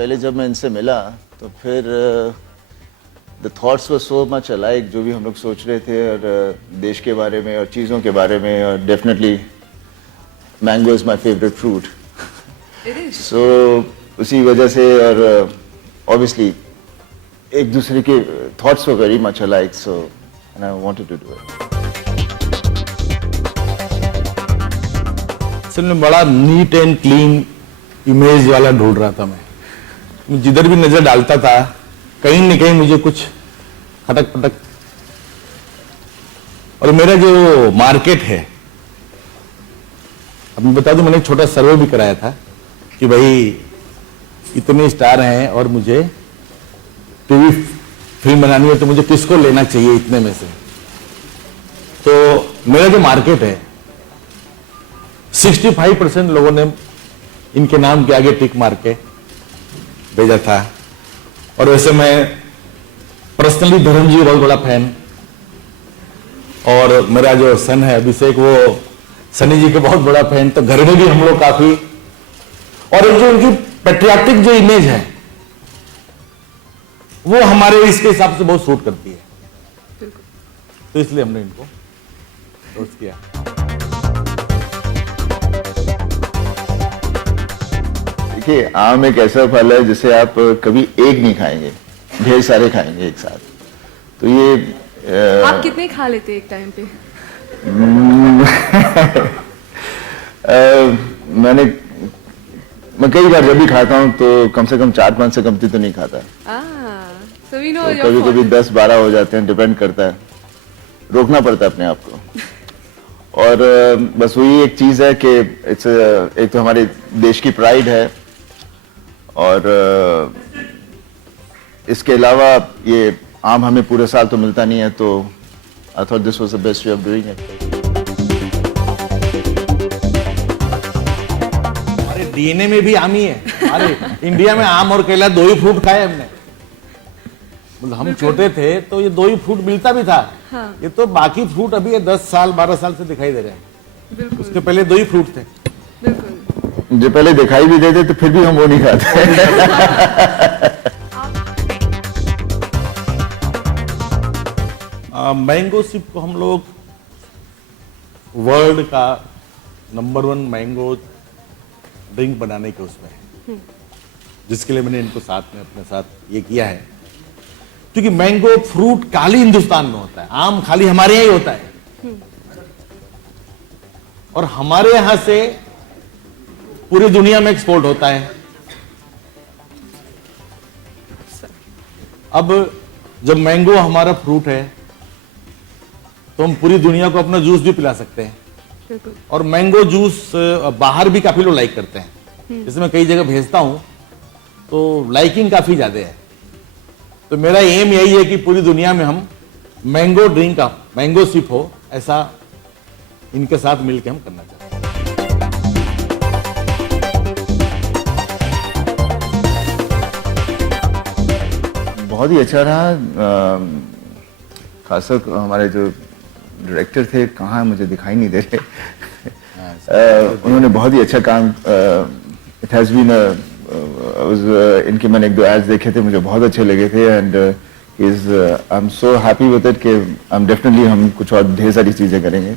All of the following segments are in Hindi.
पहले जब मैं इनसे मिला तो फिर the thoughts were so much alike, जो भी हम लोग सोच रहे थे और देश के बारे में और चीज़ों के बारे में, और definitely mango is my favourite fruit. So उसी वजह से, और ऑब्वियसली एक दूसरे के thoughts were very much alike, so and I wanted to do it. असल में बड़ा नीट एंड क्लीन इमेज वाला ढूंढ रहा था मैं जिधर भी नजर डालता था कहीं न कहीं मुझे कुछ खटक पटक। और मेरा जो मार्केट है, अब मैं बता दूं, मैंने एक छोटा सर्वे भी कराया था कि भाई इतने स्टार हैं और मुझे टीवी फिल्म बनानी है तो मुझे किसको लेना चाहिए इतने में से। तो मेरा जो मार्केट है 65% लोगों ने इनके नाम के आगे टिक मार के भेजा था। और वैसे मैं पर्सनली धर्म जी बहुत बड़ा फैन, और मेरा जो सन है अभिषेक वो सनी जी के बहुत बड़ा फैन। तो घर में भी हम लोग काफी, और जो उनकी पैट्रियाटिक जो इमेज है वो हमारे इसके हिसाब से बहुत सूट करती है, तो इसलिए हमने इनको दोस्त किया। देखिए, आम एक ऐसा फल है जिसे आप कभी एक नहीं खाएंगे, ढेर सारे खाएंगे एक साथ। तो ये आप कितने खा लेते एक टाइम पे? मैं कई बार जब भी खाता हूँ तो कम से कम 4-5 से कमती तो नहीं खाता। So we know your कभी कभी fault. 10-12 हो जाते हैं, डिपेंड करता है, रोकना पड़ता है अपने आप को। और बस वही एक चीज है कि एक तो हमारे देश की प्राइड है, और इसके अलावा ये आम हमें पूरे साल तो मिलता नहीं है, तो I thought this was the best way of doing it. अरे डीएनए में भी आम ही है। अरे इंडिया में आम और केला दो ही फ्रूट खाए हमने। मतलब हम छोटे थे तो ये दो ही फ्रूट मिलता भी था। हाँ। ये तो बाकी फ्रूट अभी 10 साल 12 साल से दिखाई दे रहे हैं। बिल्कुल उसके पहले दो ही फ्रूट थे। बिल्कुल। जो पहले दिखाई भी देते तो फिर भी हम वो नहीं खाते। मैंगो सिप को हम लोग वर्ल्ड का नंबर 1 मैंगो ड्रिंक बनाने के उसमें है, जिसके लिए मैंने इनको साथ में अपने साथ ये किया है। क्योंकि मैंगो फ्रूट खाली हिंदुस्तान में होता है, आम खाली हमारे यहां ही होता है, और हमारे यहां से पूरी दुनिया में एक्सपोर्ट होता है। अब जब मैंगो हमारा फ्रूट है तो हम पूरी दुनिया को अपना जूस भी पिला सकते हैं। बिल्कुल। और मैंगो जूस बाहर भी काफी लोग लाइक करते हैं। जैसे मैं कई जगह भेजता हूं तो लाइकिंग काफी ज्यादा है। तो मेरा एम यही है कि पूरी दुनिया में हम मैंगो ड्रिंक का मैंगो सिप हो, ऐसा इनके साथ मिलकर हम करना चाहते हैं। बहुत ही अच्छा रहा। खासकर हमारे जो डायरेक्टर थे, कहाँ मुझे दिखाई नहीं दे रहे, उन्होंने बहुत ही अच्छा काम, इट हैज बीन इनके मैंने 1-2 एड्स देखे थे, मुझे बहुत अच्छे लगे थे, and I am so happy with it कि हम डेफिनेटली हम कुछ और ढेर सारी चीजें करेंगे।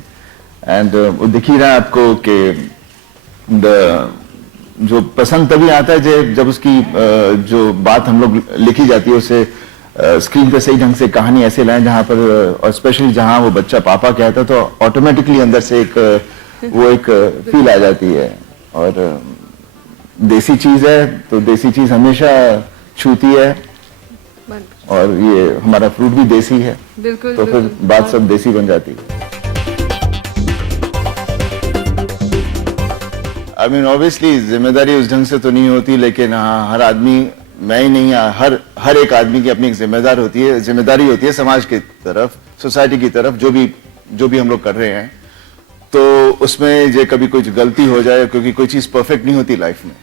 एंड वो दिख ही रहा है आपको कि जो पसंद तभी आता है जब उसकी जो बात हम लोग लिखी जाती है उसे स्क्रीन पे सही ढंग से कहानी ऐसे लाएं जहां पर, और स्पेशली जहां वो बच्चा पापा कहता है तो ऑटोमेटिकली अंदर से एक फील आ जाती है। और देसी चीज है तो देसी चीज हमेशा छूती है, और ये हमारा फ्रूट भी देसी है, बिल्कुल। तो फिर बात सब देसी बन जाती है। आई मीन ऑब्वियसली जिम्मेदारी उस ढंग से तो नहीं होती, लेकिन हाँ, हर आदमी, मैं ही नहीं, हर एक आदमी की अपनी एक जिम्मेदारी होती है समाज की तरफ, सोसाइटी की तरफ, जो भी हम लोग कर रहे हैं। तो उसमें जो कभी कुछ गलती हो जाए, क्योंकि कोई चीज परफेक्ट नहीं होती लाइफ में,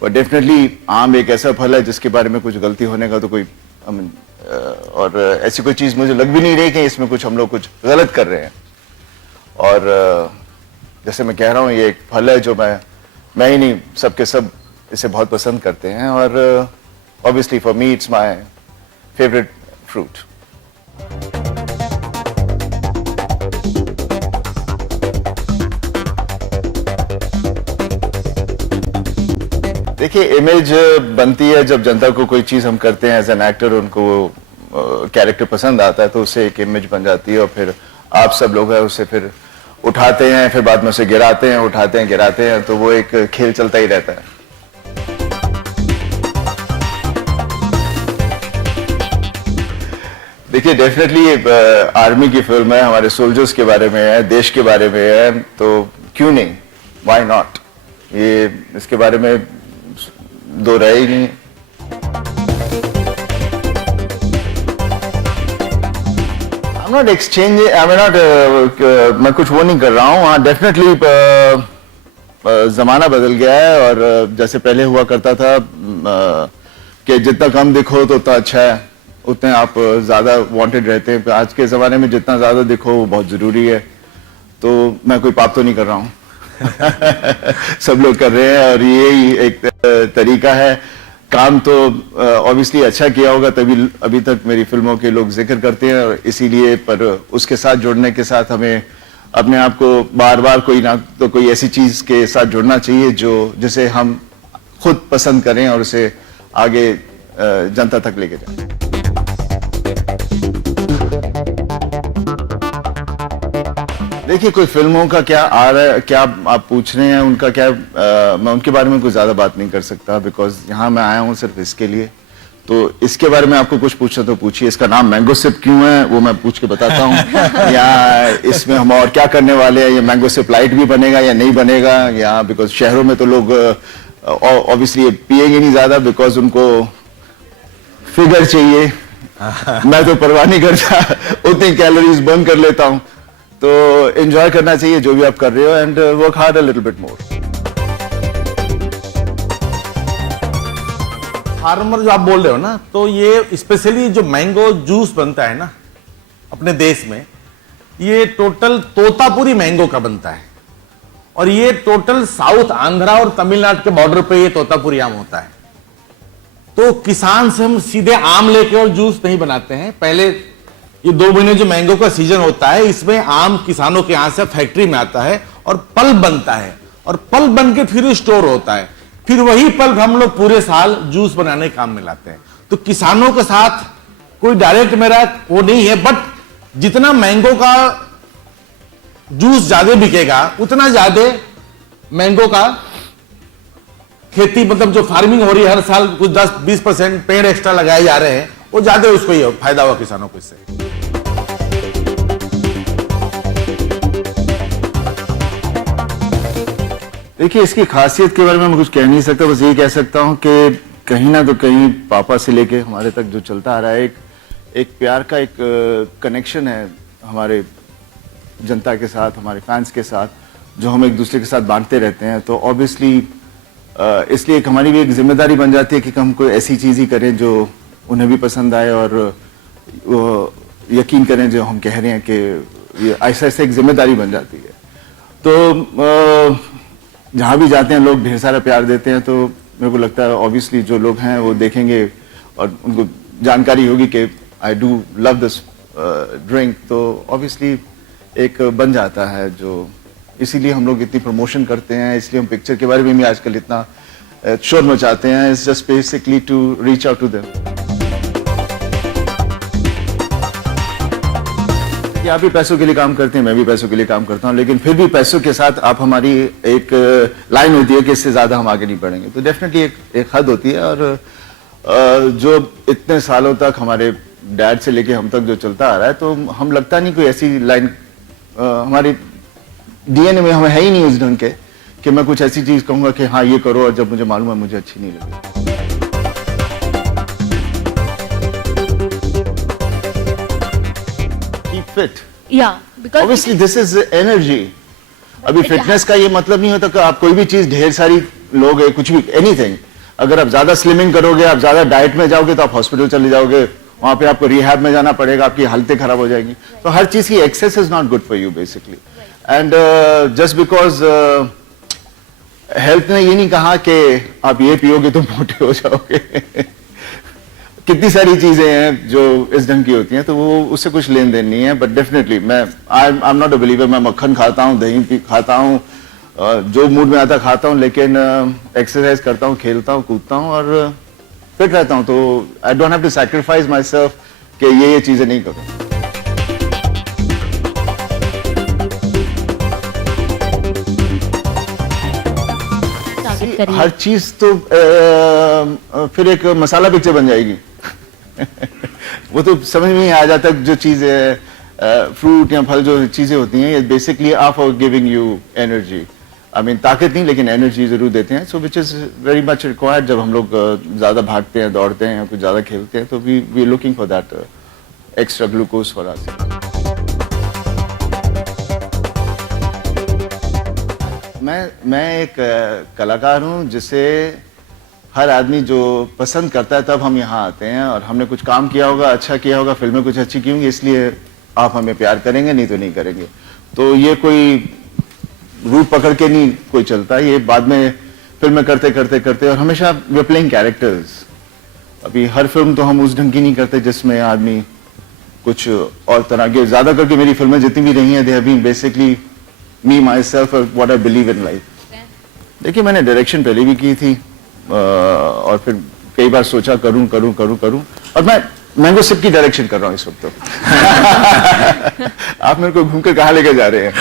पर डेफिनेटली आम एक ऐसा फल है जिसके बारे में कुछ गलती होने का तो कोई और ऐसी कोई चीज मुझे लग भी नहीं रही कि इसमें कुछ हम लोग कुछ गलत कर रहे हैं। और जैसे मैं कह रहा हूँ, ये एक फल है जो मैं ही नहीं, सबके सब इसे बहुत पसंद करते हैं और obviously for me it's my favourite fruit. देखिए, इमेज बनती है जब जनता को कोई चीज हम करते हैं एज एन एक्टर, उनको कैरेक्टर पसंद आता है तो उससे एक इमेज बन जाती है और फिर आप सब लोग हैं उसे फिर उठाते हैं, फिर बाद में उसे गिराते हैं, उठाते हैं, गिराते हैं, तो वो एक खेल चलता ही रहता है। देखिए, डेफिनेटली आर्मी की फिल्म है, हमारे सोल्जर्स के बारे में है, देश के बारे में है, तो क्यों नहीं, व्हाई नॉट, ये इसके बारे में दो राय ही नहीं। मैं कुछ वो नहीं कर रहा हूँ। हाँ, डेफिनेटली जमाना बदल गया है और जैसे पहले हुआ करता था कि जितना कम दिखो तो उतना अच्छा है, उतने आप ज्यादा वांटेड रहते हैं। आज के जमाने में जितना ज्यादा दिखो वो बहुत जरूरी है, तो मैं कोई पाप तो नहीं कर रहा हूँ। सब लोग कर रहे हैं और यही एक तरीका है। काम तो ऑब्वियसली अच्छा किया होगा तभी अभी तक मेरी फिल्मों के लोग जिक्र करते हैं और इसीलिए, पर उसके साथ जुड़ने के साथ हमें अपने आप को बार बार कोई ना तो कोई ऐसी चीज के साथ जुड़ना चाहिए जिसे हम खुद पसंद करें और उसे आगे जनता तक लेके जाएं। देखिए, कोई फिल्मों का क्या आ रहा है, क्या आप पूछ रहे हैं, उनका क्या, मैं उनके बारे में कुछ ज्यादा बात नहीं कर सकता बिकॉज यहाँ मैं आया हूँ सिर्फ इसके लिए। तो इसके बारे में आपको कुछ पूछना तो पूछिए। इसका नाम मैंगो सिप क्यों है वो मैं पूछ के बताता हूँ। या इसमें हम और क्या करने वाले हैं, ये मैंगो सिप लाइट भी बनेगा या नहीं बनेगा, या बिकॉज शहरों में तो लोग ऑब्वियसली पिएंगे नहीं ज्यादा बिकॉज उनको फिगर चाहिए। मैं तो परवाह नहीं करता, उतनी कैलोरीज बर्न कर लेता हूँ। तो एंजॉय करना चाहिए जो भी आप कर रहे हो and work hard a little bit more. Farmer जो आप बोल रहे हो ना, तो ये स्पेशली जो मैंगो जूस बनता है ना अपने देश में, ये टोटल तोतापुरी मैंगो का बनता है और ये टोटल साउथ आंध्रा और तमिलनाडु के बॉर्डर पे ये तोतापुरी आम होता है। तो किसान से हम सीधे आम लेके और जूस नहीं बनाते हैं। पहले ये 2 महीने जो मैंगो का सीजन होता है इसमें आम किसानों के यहां से फैक्ट्री में आता है और पल्प बनता है और पल्प बन के फिर स्टोर होता है, फिर वही पल्प हम लोग पूरे साल जूस बनाने के काम में लाते हैं। तो किसानों के साथ कोई डायरेक्ट मेरा वो नहीं है, बट जितना मैंगो का जूस ज्यादा बिकेगा उतना ज्यादा मैंगो का खेती, मतलब जो फार्मिंग हो रही है हर साल कुछ 10-20% पेड़ एक्स्ट्रा लगाए जा रहे हैं, वो ज्यादा उसको ही फायदा हुआ किसानों को इससे। देखिए, इसकी खासियत के बारे में मैं कुछ कह नहीं सकता, बस यही कह सकता हूं कि कहीं ना तो कहीं पापा से लेके हमारे तक जो चलता आ रहा है, एक प्यार का एक कनेक्शन है हमारे जनता के साथ, हमारे फैंस के साथ, जो हम एक दूसरे के साथ बांटते रहते हैं। तो ऑब्वियसली इसलिए एक हमारी भी एक जिम्मेदारी बन जाती है कि हम कोई ऐसी चीज ही करें जो उन्हें भी पसंद आए और वो यकीन करें जो हम कह रहे हैं कि ये ऐसा ऐसा एक जिम्मेदारी बन जाती है। तो जहाँ भी जाते हैं लोग ढेर सारा प्यार देते हैं, तो मेरे को लगता है ऑब्वियसली जो लोग हैं वो देखेंगे और उनको जानकारी होगी कि I do love this drink, तो ऑब्वियसली एक बन जाता है जो, इसीलिए हम लोग इतनी प्रमोशन करते हैं, इसलिए हम पिक्चर के बारे में भी आजकल इतना शोर मचाते हैं। It's just basically to reach out to them. आप भी पैसों के लिए काम करते हैं, मैं भी पैसों के लिए काम करता हूं, लेकिन फिर भी पैसों के साथ आप हमारी एक लाइन होती है कि इससे ज्यादा हम आगे नहीं बढ़ेंगे। तो डेफिनेटली एक हद होती है और जो इतने सालों तक हमारे डैड से लेके हम तक जो चलता आ रहा है, तो हम लगता नहीं कोई ऐसी लाइन हमारी डीएनए में हमें है ही नहीं उस ढंग के कि मैं कुछ ऐसी चीज कहूंगा कि हाँ ये करो और जब मुझे मालूम है मुझे अच्छी नहीं लगी। Fit. Yeah, because Obviously this is energy. अभी फिटनेस का ये मतलब नहीं होता कि आप कोई भी चीज ढेर सारी लोग है, कुछ भी एनीथिंग, अगर आप ज्यादा स्लिमिंग करोगे, आप ज्यादा डाइट में जाओगे तो आप हॉस्पिटल चले जाओगे, वहां पे आपको रिहैब में जाना पड़ेगा, आपकी हालतें खराब हो जाएंगी। तो हर चीज की excess is not good for you basically, and just because health ने ये नहीं कहा कि आप ये पियोगे तो मोटे हो जाओगे। कितनी सारी चीजें हैं जो इस ढंग की होती हैं, तो वो उससे कुछ लेन देन नहीं है। बट डेफिनेटली मैं I am not a believer. मैं मक्खन खाता हूँ, दही खाता हूँ, जो मूड में आता खाता हूँ, लेकिन एक्सरसाइज करता हूँ, खेलता हूँ, कूदता हूँ और फिट रहता हूँ। तो I don't have to sacrifice myself कि ये चीजें नहीं करूँ। टारगेट करिए। हर चीज तो फिर एक मसाला पिक्चर बन जाएगी। वो तो समझ में ही आ जाता है। जो चीजें फ्रूट या फल जो चीजें होती हैं, ये बेसिकली आप giving you energy. I mean ताकत नहीं, लेकिन एनर्जी जरूर देते हैं। So which is very much required जब हम लोग ज्यादा भागते हैं, दौड़ते हैं या कुछ ज्यादा खेलते हैं, तो we looking for that extra glucose for us. मैं एक कलाकार हूं जिसे हर आदमी जो पसंद करता है, तब हम यहाँ आते हैं। और हमने कुछ काम किया होगा, अच्छा किया होगा, फिल्में कुछ अच्छी की होंगी, इसलिए आप हमें प्यार करेंगे, नहीं तो नहीं करेंगे। तो ये कोई रूट पकड़ के नहीं कोई चलता। ये बाद में फिल्में करते करते करते, और हमेशा वी आर प्लेइंग कैरेक्टर्स। अभी हर फिल्म तो हम उस ढंग की नहीं करते जिसमें आदमी कुछ और तरह के। ज्यादा करके मेरी फिल्में जितनी भी रही हैं, they have been basically me myself और what I believe in life. देखिए, मैंने डायरेक्शन पहले भी की थी और फिर कई बार सोचा करूं करूं करूं करूं, और मैं मैंगो सिप की डायरेक्शन कर रहा हूं इस वक्त। तो आप मेरे को घूम कर कहाँ लेके जा रहे हैं?